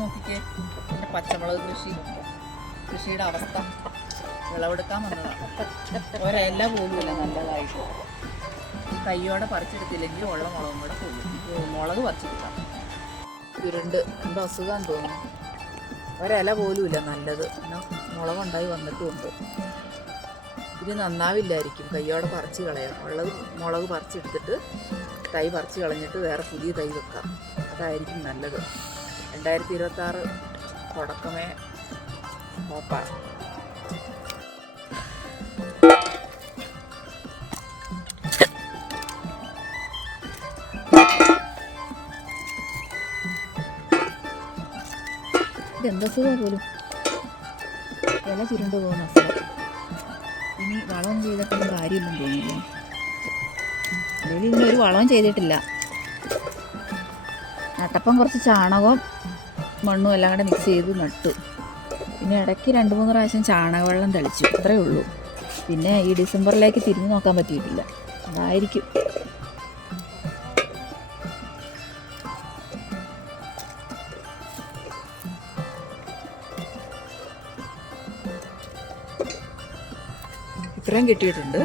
നോക്കിക്കേ, എൻ്റെ പച്ചമുളക് കൃഷിയുടെ അവസ്ഥ. വിളവെടുക്കാൻ വന്നതാണ്. ഒരെല്ല പോലുമില്ല നല്ലതായിട്ട്. കയ്യോടെ പറിച്ചെടുത്തില്ലെങ്കിൽ ഉള്ള മുളകും കൂടെ പോകും. മുളക് പറിച്ചെടുക്കാം. ചുരുണ്ട് എന്തോ അസുഖം തോന്നുന്നു. ഒരില പോലുമില്ല നല്ലത്. എന്നാൽ മുളകുണ്ടായി വന്നിട്ടുമുണ്ട്. ഇത് നന്നാവില്ലായിരിക്കും. കയ്യോടെ പറിച്ച് കളയാം. ഉള്ളത് മുളക് പറിച്ചെടുത്തിട്ട് തൈ പറിച്ച് കളഞ്ഞിട്ട് വേറെ പുതിയ തൈ വെക്കാം. അതായിരിക്കും നല്ലത്. 2026 തുടക്കമേ ഓപ്പാണ്. ഇതെന്താ സുഖം പോലും, ഇല ചുരുണ്ട് പോകുന്ന അസുഖം. ഇനി വളം ചെയ്തിട്ടൊന്നും കാര്യമില്ലെന്ന് തോന്നുന്നു. അല്ലെങ്കിൽ ഇതിനൊരു വളവും ചെയ്തിട്ടില്ല. നട്ടപ്പം കുറച്ച് ചാണകവും മണ്ണും എല്ലാം കൂടെ മിക്സ് ചെയ്ത് നട്ടു. പിന്നെ ഇടയ്ക്ക് 2-3 പ്രാവശ്യം ചാണകവെള്ളം തളിച്ചു. അത്രയേ ഉള്ളൂ. പിന്നെ ഈ ഡിസംബറിലേക്ക് തിരിഞ്ഞു നോക്കാൻ പറ്റിയിട്ടില്ല. അതായിരിക്കും. ഇത്രയും കിട്ടിയിട്ടുണ്ട്.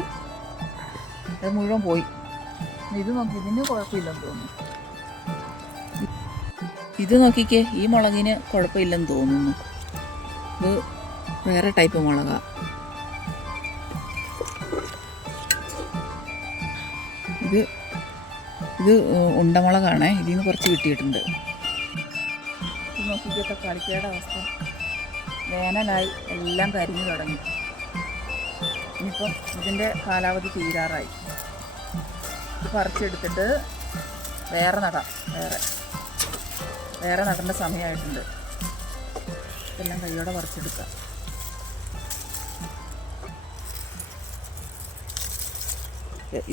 അത് മുഴുവൻ പോയി. ഇത് നോക്കി, ഇതിന് കുഴപ്പമില്ലെന്ന് തോന്നുന്നു. ഇത് നോക്കിക്കേ, ഈ മുളകിന് കുഴപ്പമില്ലെന്ന് തോന്നുന്നു. ഇത് വേറെ ടൈപ്പ് മുളകാണ്. ഇത് ഉണ്ടമുളകാണേ. ഇതിൽ നിന്ന് കുറച്ച് കിട്ടിയിട്ടുണ്ട്. ഇത് നോക്കിക്കേ, തക്കാളിക്കയുടെ അവസ്ഥ. വേനലായി, എല്ലാം കരിഞ്ഞു തുടങ്ങി. ഇനിയിപ്പം ഇതിൻ്റെ കാലാവധി തീരാറായി. ഇത് പറിച്ചെടുത്തിട്ട് വേറെ നടാം. വേറെ നടേണ്ട സമയമായിട്ടുണ്ട്. ഇതെല്ലാം കൈയോടെ പറിച്ചെടുക്കാം.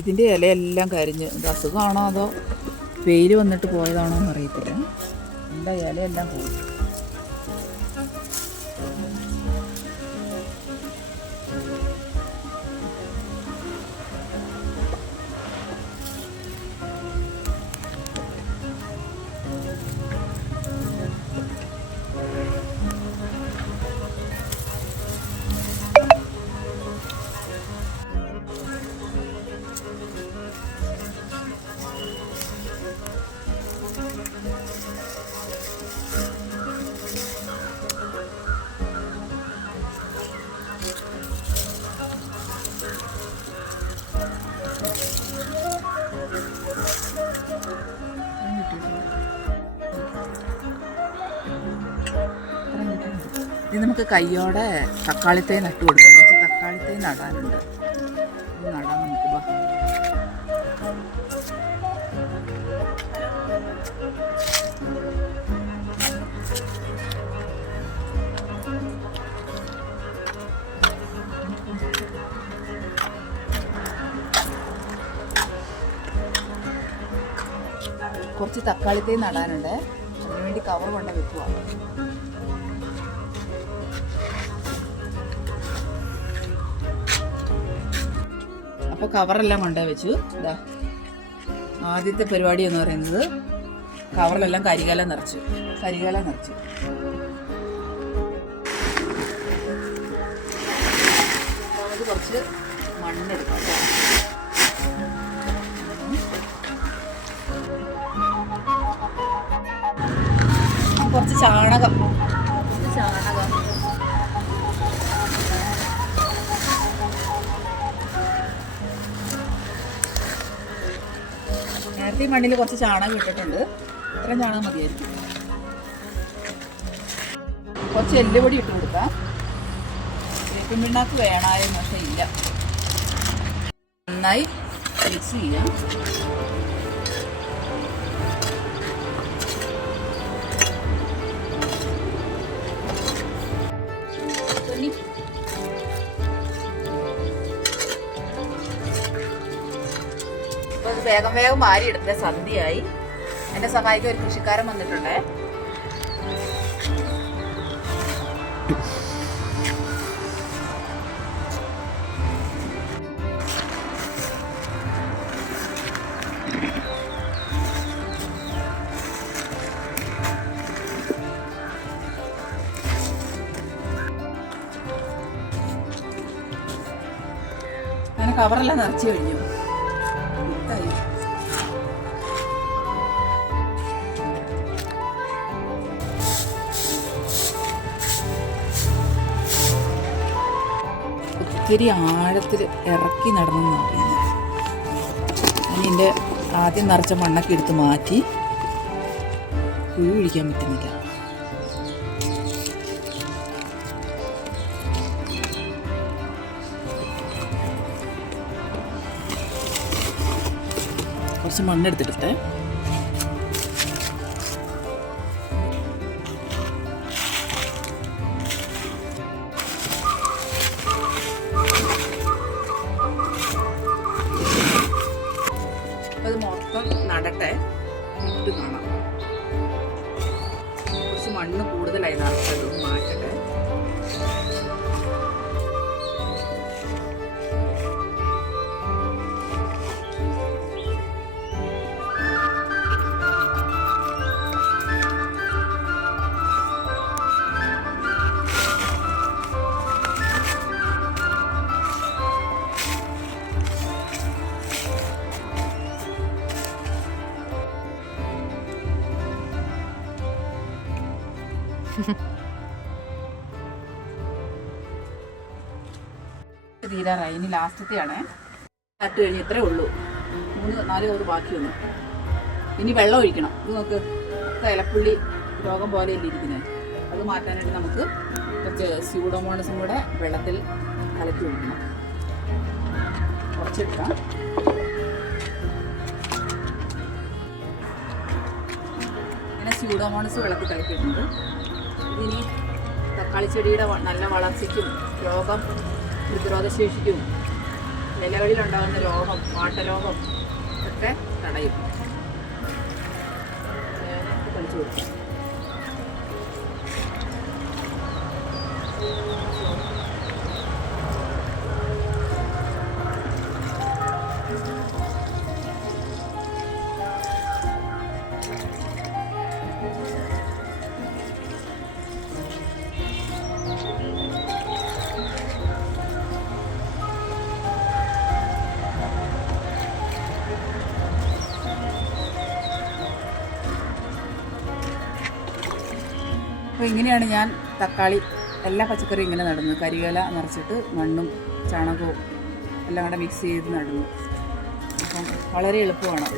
ഇതിൻ്റെ ഇലയെല്ലാം കരിഞ്ഞ്, ഇത് അസുഖമാണോ അതോ വെയിൽ വന്നിട്ട് പോയതാണോ എന്ന് അറിയത്തില്ല. എന്താ ഇലയെല്ലാം പോയി. ഇത് നമുക്ക് കയ്യോടെ തക്കാളിത്തൈ നട്ടു കൊടുക്കാം. കുറച്ച് തക്കാളിത്തൈ നടാനുണ്ട്. ഇത് നടാൻ നമുക്ക് കുറച്ച് തക്കാളിത്തൈ നടാനുണ്ട്. അതിനുവേണ്ടി കവർ കൊണ്ട് വെക്കുക. അപ്പോൾ കവറെല്ലാം കൊണ്ടുപോയി വെച്ചു. ഇതാ ആദ്യത്തെ പരിപാടി എന്ന് പറയുന്നത് കവറിലെല്ലാം കരികല നിറച്ചു. നമുക്ക് കുറച്ച് മണ്ണെടുക്കാം. കുറച്ച് ചാണകം. നേരത്തെ മണ്ണിൽ കുറച്ച് ചാണകം ഇട്ടിട്ടുണ്ട്. ഇത്രയും ചാണകം മതിയായിരിക്കും. കുറച്ച് എല്ലുപൊടി ഇട്ട് കൊടുക്കാം. വേപ്പിൻ പിണ്ണാക്ക് വേണമായിരുന്നു, പക്ഷേ ഇല്ല. നന്നായി മിക്സ് ചെയ്യാം. വേഗം മാറി എടുത്ത സന്ധ്യയായി. എന്നെ സഹായിക്കാൻ ഒരു കൃഷിക്കാരൻ വന്നിട്ടുണ്ടേ. കവറെല്ലാം നിറച്ച് കഴിഞ്ഞു. ഇതായി. ഒത്തിരി ആഴത്തിൽ ഇറക്കി നടന്നെന്നാണ് പറയുന്നത്. അതിൻ്റെ ആദ്യം നിറച്ച മണ്ണൊക്കെ എടുത്ത് മാറ്റി. കുഴി പിടിക്കാൻ പറ്റുന്നില്ല. കുറച്ച് മണ്ണെടുത്തിട്ടെ. അത് മൊത്തം നടട്ടെ, ഇട്ട് കാണാം. കുറച്ച് മണ്ണ് കൂടുതലായി നടത്തത് മാറ്റട്ടെ. തീരാറായി. ഇനി ലാസ്റ്റത്തെയാണ്. നട്ട് കഴിഞ്ഞ് ഇത്രേ ഉള്ളൂ. 3-4 കവർ ബാക്കി വന്നു. ഇനി വെള്ളം ഒഴിക്കണം. ഇത് നോക്ക്, ഇലപ്പുള്ളി രോഗം പോലെ ഇല്ല ഇരിക്കുന്നത്. അത് മാറ്റാനായിട്ട് നമുക്ക് കുറച്ച് സ്യൂഡോമോണസും കൂടെ വെള്ളത്തിൽ കലക്കി ഒഴിക്കണം. കുറച്ചെടുക്കാം. ഇങ്ങനെ സ്യൂഡോമോണസ് വെള്ളത്തിൽ കലക്കിയിട്ടുണ്ട്. ഇതിനി തക്കാളി ചെടിയുടെ നല്ല വളർച്ചയ്ക്കും രോഗം പ്രതിരോധശേഷിക്കും ഇലകളിലുണ്ടാകുന്ന രോഗം, വാട്ടരോഗം ഒക്കെ തടയും. കളിച്ചു കൊടുക്കും. അപ്പോൾ ഇങ്ങനെയാണ് ഞാൻ തക്കാളി എല്ലാ പച്ചക്കറിയും ഇങ്ങനെ നടുന്നത്. കരിവേല നിറച്ചിട്ട് മണ്ണും ചാണകവും എല്ലാം കൂടെ മിക്സ് ചെയ്ത് നടുന്നു. അപ്പം വളരെ എളുപ്പമാണ്.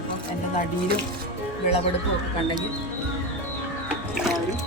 അപ്പം എൻ്റെ നടിയിലും വിളവെടുപ്പും ഒക്കെ കണ്ടെങ്കിൽ എല്ലാവരും